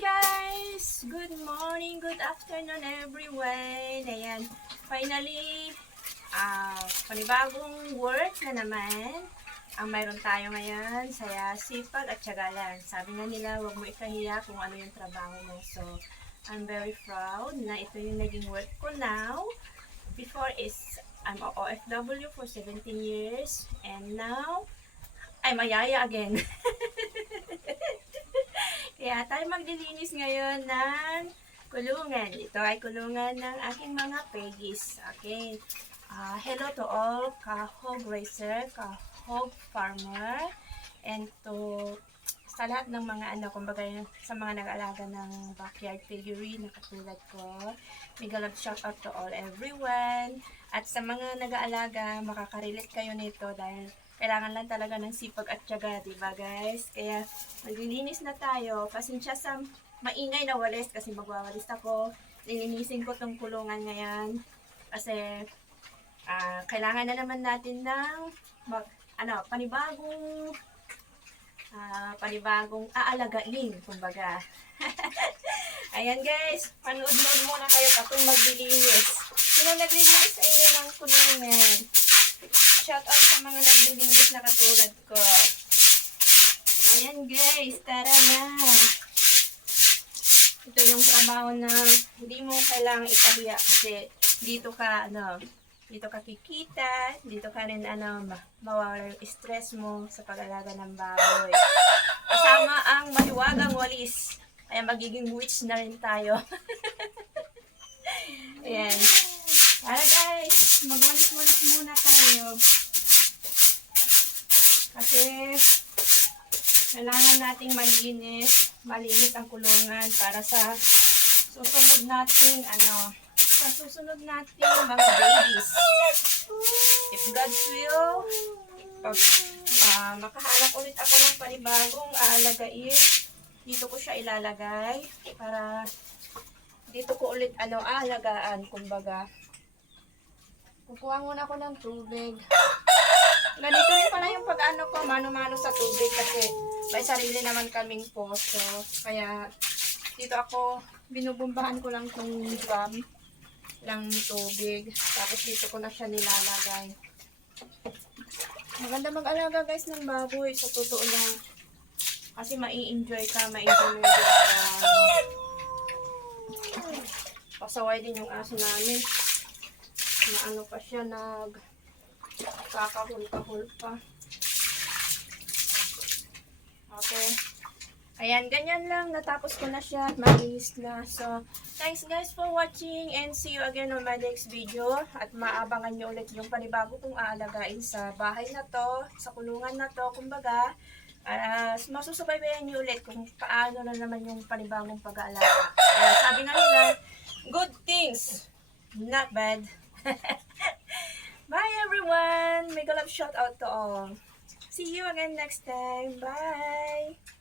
guys! Good morning, good afternoon everyone! Ayan, finally, ah panibagong work na naman ang mayroon tayo ngayon. Saya, sipag at syaga lang. Sabi nga nila, huwag mo ikahiya kung ano yung trabaho mo. So, I'm very proud na ito yung naging work ko now. Before is, I'm a OFW for 17 years. And now, I'm a yaya again. Kaya tayo maglilinis ngayon ng kulungan. Ito ay kulungan ng aking mga peggies. Okay. Ah, hello to all ka-hog racer, ka-hog farmer, and to sa lahat ng mga ano, kumbaga sa mga nag-aalaga ng backyard piggery na katulad ko. Mega love shout out to all everyone. At sa mga nag-aalaga, makakarelate kayo nito dahil kailangan lang talaga ng sipag at tiyaga, di ba guys? Kaya maglilinis na tayo. Pasensya sa maingay na walis kasi magwawalis ako. Lilinisin ko tong kulungan ngayon. Kasi ah, kailangan na naman natin ng mag, ano, panibagong ah, panibagong aalagain, kumbaga. Ayan guys, panood-nood muna kayo kapag maglilinis. Sino naglilinis sa inyo ng kulungan? Shout out sa mga naglilinis na katulad ko. Ayan guys, tara na. Ito yung trabaho na hindi mo kailangang ikahiya kasi dito ka, ano, dito ka kikita, dito ka rin, ano, ma mawawala yung stress mo sa pag-alaga ng baboy. Kasama ang mahiwagang walis. Kaya magiging witch na rin tayo. Ayan. Tara guys, magwalis-walis muna tayo. Kasi kailangan nating malinis, malinis ang kulungan para sa susunod nating ano, sa susunod nating mga babies. If God's will, pag ah, makahanap ulit ako ng panibagong aalagain, dito ko siya ilalagay para dito ko ulit ano aalagaan kumbaga. Kukuha muna ako ng tubig. Ganito rin pala yung pag-ano ko, mano-mano sa tubig kasi may sarili naman kaming poso. Kaya dito ako, binubumbahan ko lang tong drum ng tubig. Tapos dito ko na siya nilalagay. Maganda mag-alaga guys ng baboy, sa totoo lang. Kasi mai-enjoy ka, mai-enjoy mo yung mo. Pasaway din yung aso namin. Na ano pa siya, nag kakahul-kahul pa. Okay. Ayan, ganyan lang. Natapos ko na siya. Malinis na. So, thanks guys for watching and see you again on my next video. At maabangan nyo ulit yung panibago kong aalagain sa bahay na to, sa kulungan na to. Kumbaga, uh, masusubaybayan nyo ulit kung paano na naman yung panibagong pag-aalaga. Kaya sabi nga nila, good things, not bad. Bye everyone! Mega love shout out to all. See you again next time. Bye!